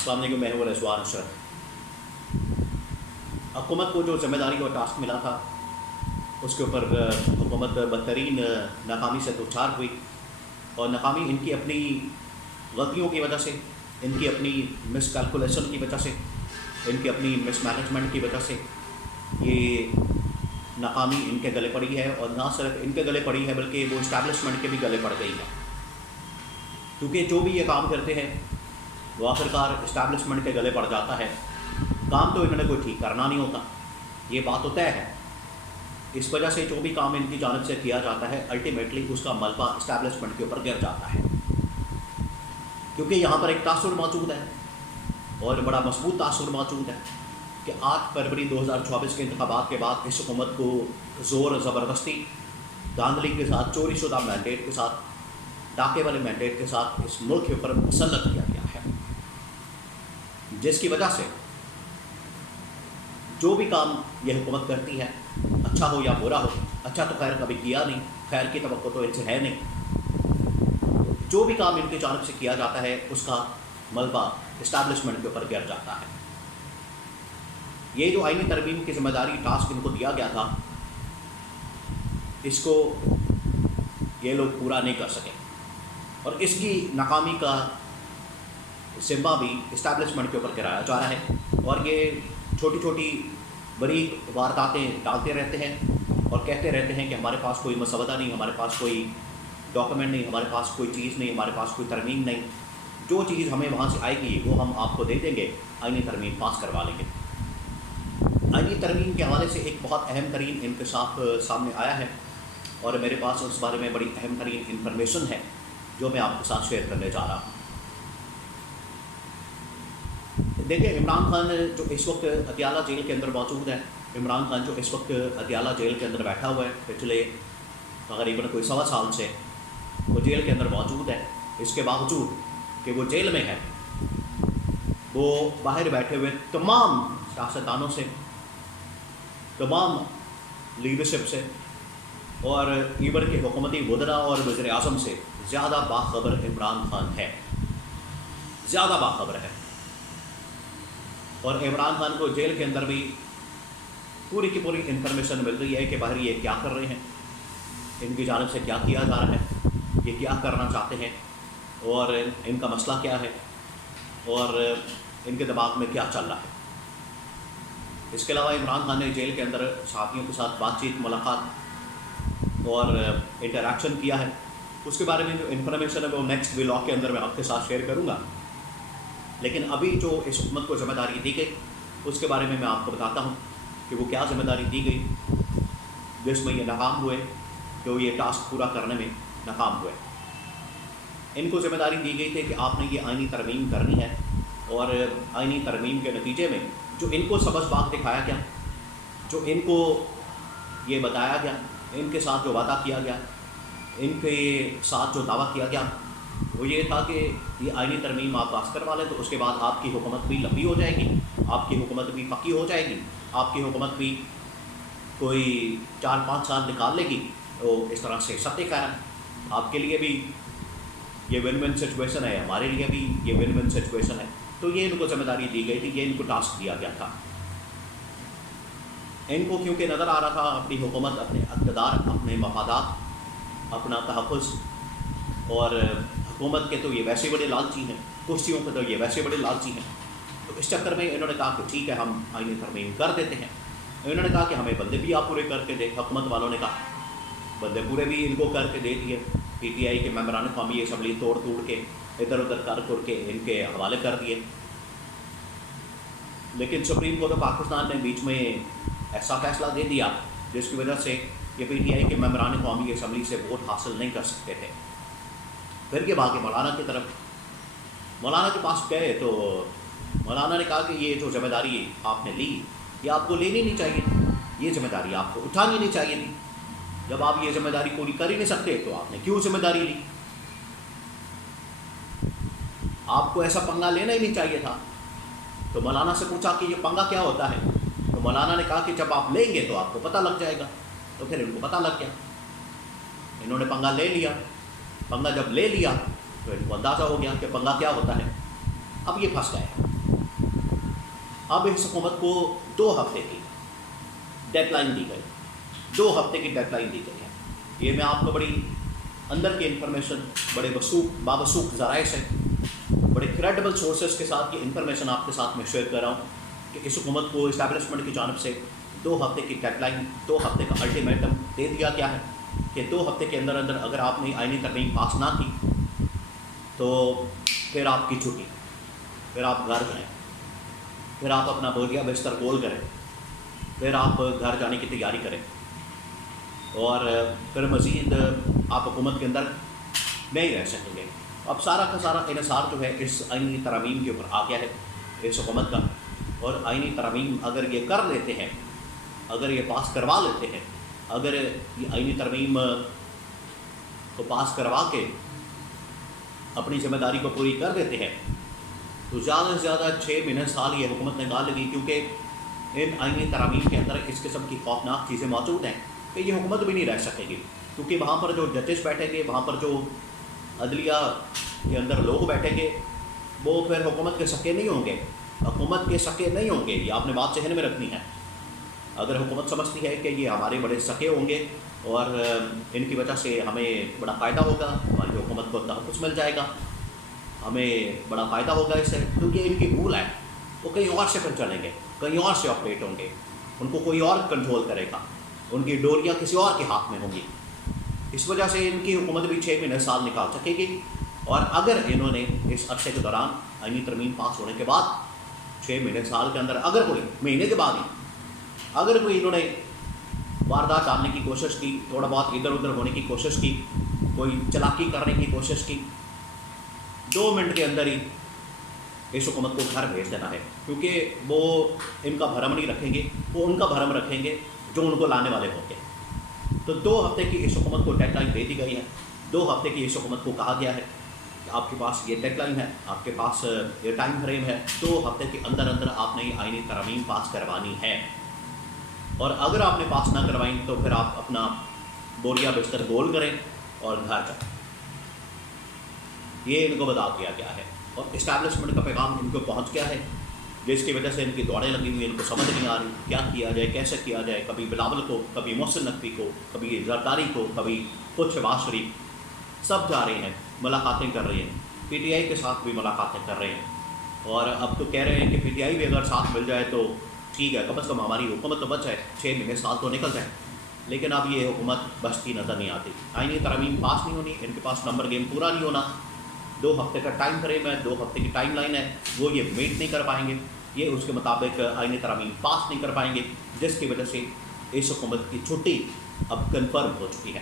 السلام علیکم، میں ہوں رضوان اشرف۔ حکومت کو جو ذمہ داری اور ٹاسک ملا تھا اس کے اوپر حکومت بدترین ناکامی سے دوچار ہوئی، اور ناکامی ان کی اپنی غلطیوں کی وجہ سے، ان کی اپنی مس کیلکولیشن کی وجہ سے، ان کی اپنی مس مینجمنٹ کی وجہ سے یہ ناکامی ان کے گلے پڑی ہے، اور نہ صرف ان کے گلے پڑی ہے بلکہ وہ اسٹیبلشمنٹ کے بھی گلے پڑ گئی ہے، کیونکہ جو بھی یہ کام کرتے ہیں وہ آخرکار اسٹیبلشمنٹ کے گلے پڑ جاتا ہے۔ کام تو انہوں نے کوئی ٹھیک کرنا نہیں ہوتا، یہ بات تو طے ہے۔ اس وجہ سے جو بھی کام ان کی جانب سے کیا جاتا ہے الٹیمیٹلی اس کا ملبہ اسٹیبلشمنٹ کے اوپر گر جاتا ہے، کیونکہ یہاں پر ایک تاثر موجود ہے اور بڑا مضبوط تاثر موجود ہے کہ 8 فروری 2024 کے انتخابات کے بعد اس حکومت کو زور زبردستی، دھاندلی کے ساتھ، چوری شدہ مینڈیٹ کے ساتھ، ڈاکے والے مینڈیٹ کے ساتھ اس ملک کے اوپر مسلط کیا گیا ہے، جس کی وجہ سے جو بھی کام یہ حکومت کرتی ہے، اچھا ہو یا برا ہو، اچھا تو خیر کبھی کیا نہیں، خیر کی توقع تو ان سے ہے نہیں، جو بھی کام ان کی جانب سے کیا جاتا ہے اس کا ملبہ اسٹیبلشمنٹ کے اوپر گر جاتا ہے۔ یہ جو آئینی ترمیم کی ذمہ داری ٹاسک ان کو دیا گیا تھا، اس کو یہ لوگ پورا نہیں کر سکے، اور اس کی ناکامی کا ذمہ بھی اسٹیبلشمنٹ کے اوپر گرایا جا رہا ہے، اور یہ چھوٹی چھوٹی بڑی وارداتیں ڈالتے رہتے ہیں اور کہتے رہتے ہیں کہ ہمارے پاس کوئی مسودہ نہیں، ہمارے پاس کوئی ڈاکومنٹ نہیں، ہمارے پاس کوئی چیز نہیں، ہمارے پاس کوئی ترمیم نہیں، جو چیز ہمیں وہاں سے آئے گی وہ ہم آپ کو دے دیں گے، آئینی ترمیم پاس کروا لیں گے۔ آئینی ترمیم کے حوالے سے ایک بہت اہم ترین انکشاف سامنے آیا ہے، اور میرے پاس اس بارے میں بڑی اہم ترین انفارمیشن ہے جو میں آپ کے ساتھ شیئر کرنے جا رہا ہوں۔ دیکھیں، عمران خان جو اس وقت اڈیالہ جیل کے اندر موجود ہے، عمران خان جو اس وقت اڈیالہ جیل کے اندر بیٹھا ہوا ہے، پچھلے تقریباً کوئی 1.25 سال سے وہ جیل کے اندر موجود ہے، اس کے باوجود کہ وہ جیل میں ہے، وہ باہر بیٹھے ہوئے تمام سیاستدانوں سے، تمام لیڈرشپ سے، اور ایون کے حکومتی وزراء اور وزیر اعظم سے زیادہ باخبر عمران خان ہے، زیادہ باخبر ہے۔ اور عمران خان کو جیل کے اندر بھی پوری کی پوری انفارمیشن مل رہی ہے کہ باہر یہ کیا کر رہے ہیں، ان کی جانب سے کیا کیا جا رہا ہے، یہ کیا کرنا چاہتے ہیں، اور ان کا مسئلہ کیا ہے، اور ان کے دماغ میں کیا چل رہا ہے۔ اس کے علاوہ عمران خان نے جیل کے اندر صحافیوں کے ساتھ بات چیت، ملاقات اور انٹریکشن کیا ہے، اس کے بارے میں جو انفارمیشن ہے وہ نیکسٹ ولاگ کے اندر میں آپ کے ساتھ شیئر کروں گا، لیکن ابھی جو اس حکومت کو ذمہ داری دی گئی اس کے بارے میں آپ کو بتاتا ہوں کہ وہ کیا ذمہ داری دی گئی جس میں یہ ناکام ہوئے، جو یہ ٹاسک پورا کرنے میں ناکام ہوئے۔ ان کو ذمہ داری دی گئی تھی کہ آپ نے یہ آئینی ترمیم کرنی ہے، اور آئینی ترمیم کے نتیجے میں جو ان کو سبز باغ دکھایا گیا، جو ان کو یہ بتایا گیا، ان کے ساتھ جو وعدہ کیا گیا، ان کے ساتھ جو دعویٰ کیا گیا، وہ یہ تھا کہ یہ آئینی ترمیم آپ پاس کروا لیں تو اس کے بعد آپ کی حکومت بھی لمبی ہو جائے گی، آپ کی حکومت بھی پکی ہو جائے گی، آپ کی حکومت بھی کوئی 4-5 سال نکال لے گی، تو اس طرح سے سطح قائم، آپ کے لیے بھی یہ ون ون سچویشن ہے، ہمارے لیے بھی یہ ون ون سچویشن ہے۔ تو یہ ان کو ذمہ داری دی گئی تھی، یہ ان کو ٹاسک دیا گیا تھا۔ ان کو کیونکہ نظر آ رہا تھا اپنی حکومت، اپنے اقتدار، اپنے مفادات، اپنا تحفظ، اور حکومت کے تو یہ ویسے بڑے لالچی ہیں، کرسیوں کے تو یہ ویسے بڑے لالچی ہیں، تو اس چکر میں انہوں نے کہا کہ ٹھیک ہے ہم آئینی ترمیم کر دیتے ہیں۔ انہوں نے کہا کہ ہمیں بندے بھی آپ پورے کر کے دیں، حکومت والوں نے کہا بندے پورے بھی ان کو کر کے دے دیے، پی ٹی آئی کے ممبران قومی اسمبلی توڑ کے ادھر ادھر کر کے ان کے حوالے کر دیے، لیکن سپریم کورٹ آف پاکستان نے بیچ میں ایسا فیصلہ دے دیا جس کی وجہ سے یہ پی ٹی آئی کے ممبران قومی اسمبلی سے ووٹ حاصل نہیں کر سکتے تھے۔ پھر یہ بھاگے مولانا کی طرف، مولانا کے پاس گئے تو مولانا نے کہا کہ یہ جو ذمہ داری آپ نے لی یہ آپ کو لینی نہیں چاہیے تھی، یہ ذمہ داری آپ کو اٹھانی نہیں چاہیے تھی، جب آپ یہ ذمہ داری پوری کر ہی نہیں سکتے تو آپ نے کیوں ذمہ داری لی، آپ کو ایسا پنگا لینا ہی نہیں چاہیے تھا۔ تو مولانا سے پوچھا کہ یہ پنگا کیا ہوتا ہے، تو مولانا نے کہا کہ جب آپ لیں گے تو آپ کو پتہ لگ جائے گا۔ تو پھر ان کو پتہ لگ گیا، انہوں نے پنگا لے لیا، پنگا جب لے لیا تو ان کو اندازہ ہو گیا کہ پنگا کیا ہوتا ہے، اب یہ پھنس گئے۔ اب اس حکومت کو 2 ہفتے کی ڈیڈ لائن دی گئی، 2 ہفتے کی ڈیڈ لائن دی گئی ہے. یہ میں آپ کو بڑی اندر کی انفارمیشن بڑے بابسوخ ذرائع سے بڑے کریڈیبل سورسز کے ساتھ یہ انفارمیشن آپ کے ساتھ میں شیئر کر رہا ہوں کہ اس حکومت کو اسٹیبلشمنٹ کی جانب سے 2 ہفتے کی ڈیڈ لائن، 2 ہفتے کا الٹیمیٹم دے دیا گیا ہے کہ 2 ہفتے کے اندر اندر اگر آپ نے آئینی ترمیم پاس نہ کی تو پھر آپ کی چھٹی، پھر آپ گھر جائیں، پھر آپ اپنا بوریا بستر گول کریں، پھر آپ گھر جانے کی تیاری کریں، اور پھر مزید آپ حکومت کے اندر نہیں رہ سکیں گے. اب سارا کا سارا انحصار جو ہے اس آئینی ترامیم کے اوپر آ گیا ہے اس حکومت کا. اور آئینی ترامیم اگر یہ کر لیتے ہیں، اگر یہ پاس کروا لیتے ہیں، اگر یہ آئینی ترمیم کو پاس کروا کے اپنی ذمہ داری کو پوری کر دیتے ہیں تو زیادہ سے زیادہ 6 مہینے سال یہ حکومت نکال لے گی، کیونکہ ان آئینی ترامیم کے اندر اس قسم کی خوفناک چیزیں موجود ہیں کہ یہ حکومت بھی نہیں رہ سکے گی. کیونکہ وہاں پر جو ججز بیٹھیں گے، وہاں پر جو عدلیہ کے اندر لوگ بیٹھیں گے، وہ پھر حکومت کے سکے نہیں ہوں گے، حکومت کے سکے نہیں ہوں گے. یہ آپ نے بات ذہن میں رکھنی ہے. اگر حکومت سمجھتی ہے کہ یہ ہمارے بڑے سکے ہوں گے اور ان کی وجہ سے ہمیں بڑا فائدہ ہوگا، ہماری حکومت کو تحفظ مل جائے گا، ہمیں بڑا فائدہ ہوگا اس سے، کیونکہ ان کی بھول ہے، وہ کہیں اور سے پھر چلیں گے، کہیں اور سے آپریٹ ہوں گے، ان کو کوئی اور کنٹرول کرے گا، ان کی ڈوریاں کسی اور کے ہاتھ میں ہوں گی. اس وجہ سے ان کی حکومت بھی 6 مہینے سال نکال سکے گی. اور اگر انہوں نے اس عرصے کے دوران آئینی ترمیم پاس ہونے کے بعد 6 مہینے سال کے اندر اگر کوئی مہینے کے بعد ہی اگر کوئی انہوں نے واردات ڈالنے کی کوشش کی، تھوڑا بہت ادھر ادھر ہونے کی کوشش کی، کوئی چلاکی کرنے کی کوشش کی، 2 منٹ کے اندر ہی اس حکومت کو گھر بھیج دینا ہے. کیونکہ وہ ان کا بھرم نہیں رکھیں گے، وہ ان کا بھرم رکھیں گے جو ان کو لانے والے ہوں گے. تو 2 ہفتے کی اس حکومت کو ڈیڈ لائن دے دی گئی ہے. 2 ہفتے کی اس حکومت کو کہا گیا ہے کہ آپ کے پاس یہ ڈیڈ لائن ہے، آپ کے پاس یہ ٹائم فریم ہے، 2 ہفتے کے اندر اندر آپ نے یہ آئینی ترامیم پاس کروانی ہے. اور اگر آپ نے پاس نہ کروائیں تو پھر آپ اپنا بوریا بستر گول کریں اور گھر جائیں. یہ ان کو بتا دیا گیا ہے اور اسٹیبلشمنٹ کا پیغام ان کو پہنچ گیا ہے، جس کی وجہ سے ان کی دوڑیں لگی ہوئی، ان کو سمجھ نہیں آ رہی کیا کیا جائے، کیسے کیا جائے. کبھی بلاول کو، کبھی محسن نقوی کو، کبھی زرداری کو، کبھی خود شہباز شریف، سب جا رہے ہیں، ملاقاتیں کر رہے ہیں، پی ٹی آئی کے ساتھ بھی ملاقاتیں کر رہے ہیں. اور اب تو کہہ رہے ہیں کہ پی ٹی آئی بھی اگر ساتھ مل جائے تو ٹھیک ہے، کم از کم ہماری حکومت تو بچ جائے، 6 مہینے سال تو نکل جائے. لیکن اب یہ حکومت بچتی نظر نہیں آتی. آئینی ترامیم پاس نہیں ہونی، ان کے پاس نمبر گیم پورا نہیں ہونا. 2 ہفتے کا ٹائم فریم ہے، 2 ہفتے کی ٹائم لائن ہے، وہ یہ میٹ نہیں کر پائیں گے، یہ اس کے مطابق آئینی ترامیم پاس نہیں کر پائیں گے، جس کی وجہ سے اس حکومت کی چھٹی اب کنفرم ہو چکی ہے.